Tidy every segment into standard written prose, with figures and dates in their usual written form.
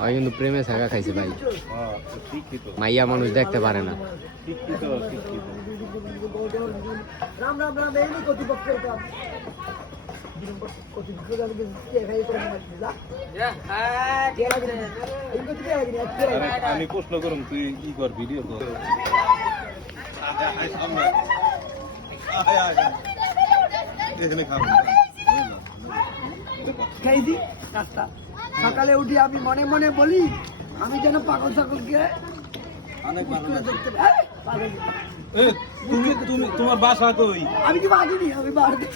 আমি কিন্তু প্রেমে ছাগা খাইছি ভাই, মাইয়া মানুষ দেখতে পারে না। রাম রাম রাম এই কর্তৃপক্ষের কাজ আমি প্রশ্ন করুন, তুই কি কর ভিডিও কর? খাইছি রাস্তা সকালে উঠি আমি মনে মনে বলি আমি যেন পাগল ছাগলকে দেখতে পাই। তোমার বাসা কই? আমি কি বাগিনি, আমি বাড়ি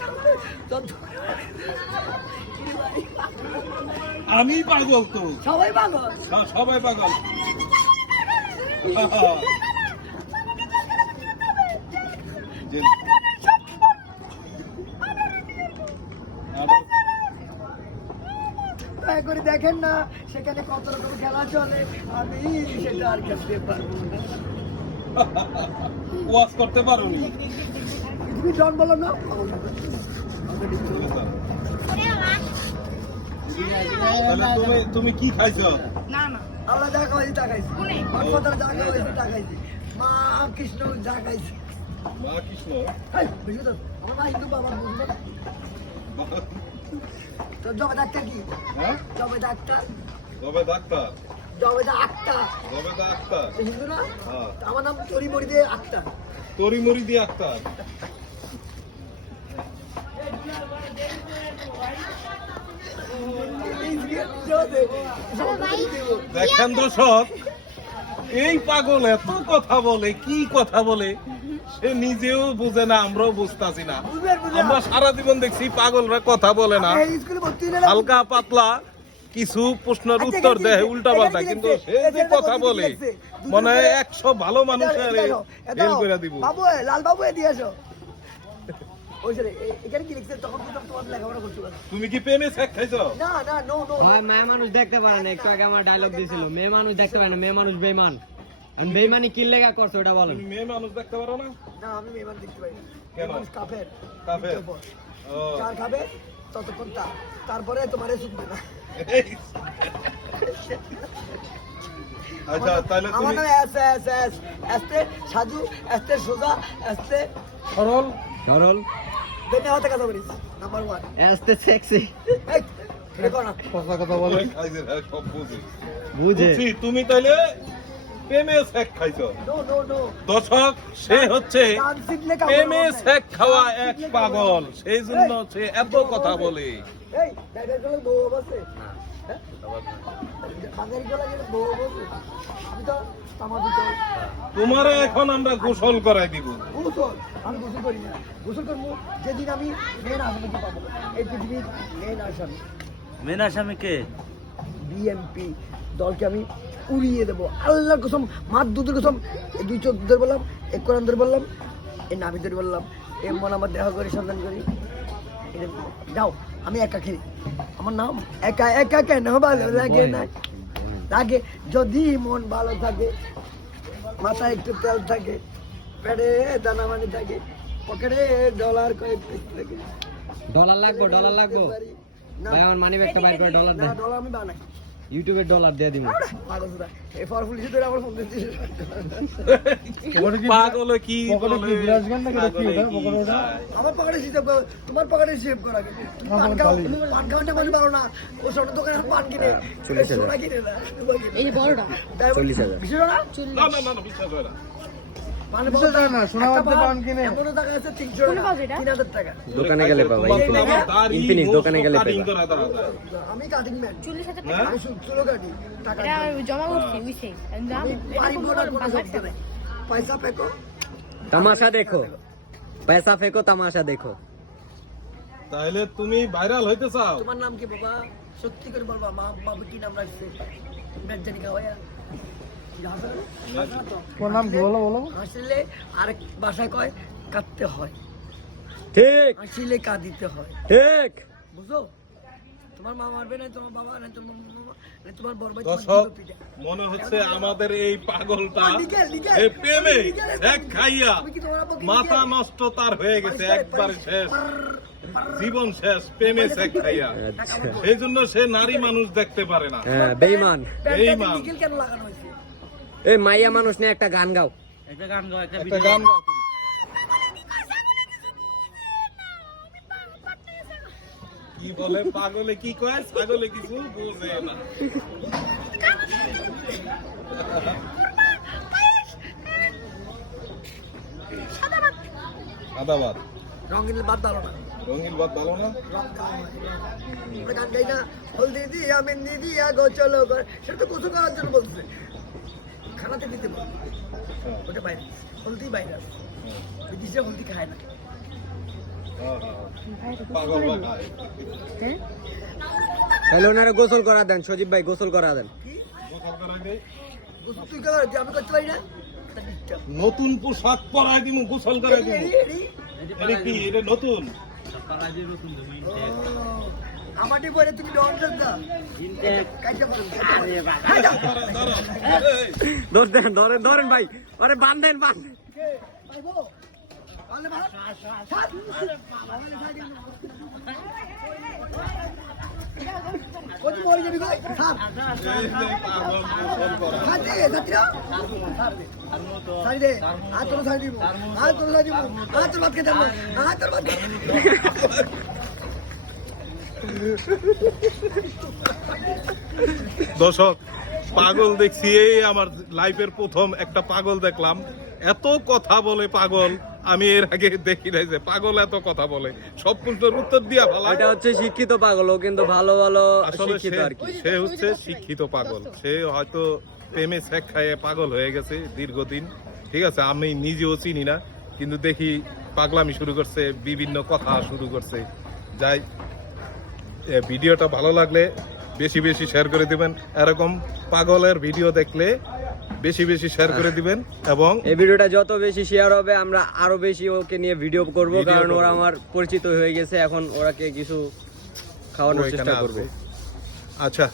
আমি পাগল তো, সবাই পাগল, সবাই পাগল। দয়া করে দেখেন না সেখানে কত রকম খেলা চলে, আমি সেটা আর খেলতে পারবো না। ওয়াজ করতে পারোনি? তুমি জন বলো না, তুমি কি খাইছো? আমরা যা খাইছি তা খাইছি, হাসপাতালে যা খাইছি তা খাইছি, মা কৃষ্ণ যা খাইছি। মা কৃষ্ণ? বুঝলি তো, আমার মা হিন্দু, বাবা বুঝলো। তো জবে ডাক্তার কি? জবে ডাক্তার, জবে ডাক্তার, জবেদা আক্তার, জবেদা আক্তার হিন্দু না? হ্যাঁ। আমার নাম তরিমরি দিয়ে আক্তার। তরিমরি দিয়ে আক্তার। দেখেন দর্শক, এই পাগল এত কথা বলে, কি কথা বলে সে নিজেও বুঝে না, আমরাও বুঝতাছি না। আমরা সারা জীবন দেখছি পাগলরা কথা বলে না, হালকা পাতলা কিছু প্রশ্নের উত্তর দেয় উল্টা পাল্টা, কিন্তু সে যে কথা বলে মনে হয় 100 ভালো মানুষের হেল করে দিব। বাবু লাল বাবু দিয়ে আসো। তুমি কি প্রেমে শেখ খাইছো? না না, নো নো ভাই, মেয়ে মানুষ দেখতে পারে না। একটু আগে আমার ডায়লগ দিছিল, মেয়ে মানুষ দেখতে পারে না, মেয়ে মানুষ বেঈমান। আর বেঈমানি কি লেগা করছে ওটা বলেন। তুমি মেয়ে মানুষ দেখতে পারো না? না, আমি মেহমান দেখতে পাই না। কেন? মানুষ কাফের, কাফের। ও যার খাবে ততক্ষণ তারপরে তোমারে শুনবে না। আচ্ছা, তাহলে আমার তুমি নাম এস এস এস এসতে সাজু, এসতে সোজা, এসতে সরল সরল, বেনে হতে কথা বলিস। নাম্বার 1 এসতে সেক্সি, এই দেখো না কথা বলে সব বুঝে বুঝে। বুঝছি, তুমি তাহলে প্রেমে শেখ খাইছো। নো নো নো, দর্শক, সে হচ্ছে গান শিখলে কাজ প্রেমে হবে না। শেখ খাওয়া এক পাগল, সেই জন্য সে এত কথা বলে। এই ড্রাইভার গুলো বউ বসে, হ্যাঁ বাঙালি গুলো গেলে বউ বসে, আমি তো তামা দিতে তোমারে এখন আমরা গোসল করাই দিব। গোসল, আমি গোসল করি না। গোসল করবো যেদিন আমি মেন আসামিকে পাবো, এই পৃথিবীর মেন আসামি। মেন আসামি কে? বিএমপি দলকে আমি উড়িয়ে দেবো, আল্লাহর কসম, মার দুধের কসম। এই 2 চোখ ধরে বললাম, 1 কোরআন ধরে বললাম, এই নাভি ধরে বললাম, এই মন আমার দেহ করি, সন্ধান করি। যাও, আমি একা খেলি, আমার নাম একা। একা কেন ভালো লাগে না? লাগে যদি মন ভালো থাকে, মাথায় একটু তেল থাকে, পেটে দানা মানি থাকে, পকেটে ডলার কয়েক পিস থাকে। ডলার লাগবো, ডলার লাগবো না, ভাই, আমার মানি ব্যাগটা বাইর করে ডলার দেন। ডলার আমি বানাই। ইউটিউবে ডলার দিয়ে দিব। পাগল কি বলে? আমার পকেটে হিসেব করো, তোমার পকেটে হিসেব করা গেছে। পান খাওয়াটা মানুষ ভালো না, ও ছোট দোকানে পান কিনে, সোনা কিনে না, এই বড়টা 40,000। বিশেষ না না না না, বিশ্বাস হয় না। দোকানে গেলে পাবা, ইনফিনিক্স দোকানে গেলে পাবা। আমি কাটিং ম্যান, 40,000 হ্যাঁ? টাকা আমি চুলো কাটি, টাকা এটা জমা করছি উইছে পয়সা পেকো, তামাশা দেখো, পয়সা ফেকো, তামাশা দেখো। তাহলে তুমি ভাইরাল হইতে চাও? তোমার নাম কি বাবা? সত্যি করে বলবা, মা বাবা কি নাম রাখছে? জানি খাওয়াইয়া হাসলে আরেক বাসায় কয় কাঁদতে হয়, ঠিক হাসিলে কাঁদিতে হয়, ঠিক। বুঝলো? তোমার মা মারবে না, তোমার বাবা না, তোমার মামা না, তোমার বড় ভাই দর্শক মনে হচ্ছে আমাদের এই পাগলটা এই প্রেমে এক খাইয়া মাথা নষ্ট তার হয়ে গেছে, একবারে শেষ, জীবন শেষ, প্রেমে এক খাইয়া। সেই জন্য সে নারী মানুষ দেখতে পারে না। হ্যাঁ বেঈমান। বেঈমান। নিকেল কেন লাগানো হয়েছে? এই মাইয়া মানুষ নিয়ে একটা গান গাও। একটা গান গাও তুমি। কি বলে পাগলে কি কয়, ছাগলে কিছু বোঝে না। আদাবাদ রঙিন বাদ দাও না, রঙিন বাদ ভালো না। আমরা গান গাই না, হলদি দিয়া মেহেন্দি দিয়া গো চলো গো, সেটা তো গোসল করার জন্য বলছে, খানাতে দিতে বলছে, ওটা বাইরে, হলদি বাইরে, বিদেশে হলদি খায় না। পাগল বানায়। তাহলে ওনারা গোসল করা দেন, সজীব ভাই গোসল করা দেন। গোসল করাই দে। গোসল তুই কর, আমি করতে পারি না। নতুন পোশাক পরাই দিমু, গোসল করাই দিমু। এটা কি, এটা নতুন? আমারটি পরে তুমি ডন্ডার দাও, কাইটা পড়ো, ধরেন ধরেন ধরেন ভাই, আরে বান্ধেন বান্ধেন। পাইবো আলে ভাত সাত কত মরে যাবি গো সাত এই যে পাগল গোসল করা। সাথে যাত্রা সারি দে আর তোর সারি দিব, আর তোর সারি দিব, আর তোর ভাত খেতে হবে, আর তোর ভাত দর্শক পাগল দেখছি, এই আমার লাইফের প্রথম একটা পাগল দেখলাম। এত কথা বলে পাগল আমি এর আগে দেখি নাই, যে পাগল এত কথা বলে, সব প্রশ্নের উত্তর দিয়া ভালো। এটা হচ্ছে শিক্ষিত পাগল, ও কিন্তু ভালো ভালো আসলে শিক্ষিত আর কি। সে হচ্ছে শিক্ষিত পাগল, সে হয়তো প্রেমে শেখ খাইয়ে পাগল হয়ে গেছে দীর্ঘদিন। ঠিক আছে, আমি নিজেও চিনি না, কিন্তু দেখি পাগলামি শুরু করছে, বিভিন্ন কথা শুরু করছে। যাই, ভিডিওটা ভালো লাগলে বেশি বেশি শেয়ার করে দিবেন, এরকম পাগলের ভিডিও দেখলে বেশি বেশি শেয়ার করে দিবেন। এবং এই ভিডিওটা যত বেশি শেয়ার হবে আমরা আরো বেশি ওকে নিয়ে ভিডিও করব, ভিডিও কারণ করবো। ওরা আমার পরিচিত হয়ে গেছে, এখন ওরাকে কিছু খাওয়ানোর ও এখানে চেষ্টা করব। আসবে। আচ্ছা